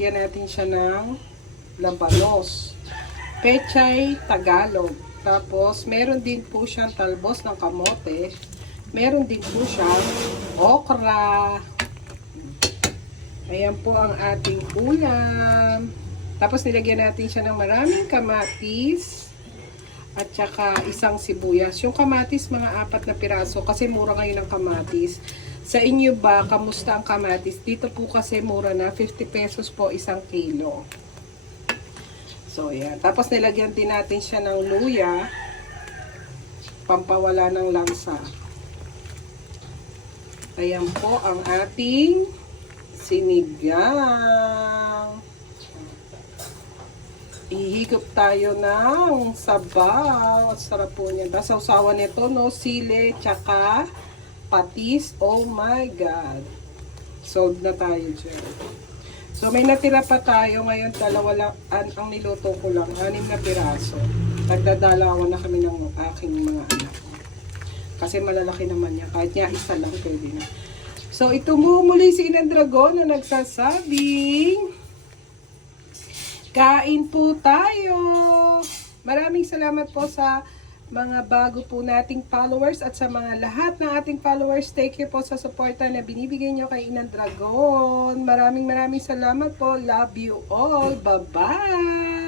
Lagyan natin siya ng labanos. Pechay Tagalog. Tapos, meron din po siyang talbos ng kamote. Meron din po siyang okra. Ayan po ang ating ulam. Tapos, nilagyan natin siya ng maraming kamatis. At saka isang sibuyas. Yung kamatis, mga 4 na piraso. Kasi mura ngayon ang kamatis. Sa inyo ba, kamusta ang kamatis? Dito po kasi mura na. 50 pesos po isang kilo. So, yan. Tapos, nilagyan din natin siya ng luya. Pampawala ng lansa. Ayan po ang ating sinigang. Ihigop tayo ng sabaw. Sarap po niya. Tapos, sausawan nito, no? Sili, tsaka patis. Oh my God. Sold na tayo dyan. So, may natira pa tayo. Ngayon, dalawa lang, ang niluto ko lang, 6 na piraso. Nagdadalawan na kami ng aking mga anak. Kasi malalaki naman yan. Kahit niya isa lang, pwede na. So, ito muli si Inang Dragon na nagsasabing, kain po tayo! Maraming salamat po sa mga bago po nating followers at sa mga lahat ng ating followers. Thank you po sa suporta na binibigay nyo kay Inang Dragon. Maraming salamat po. Love you all. Bye-bye!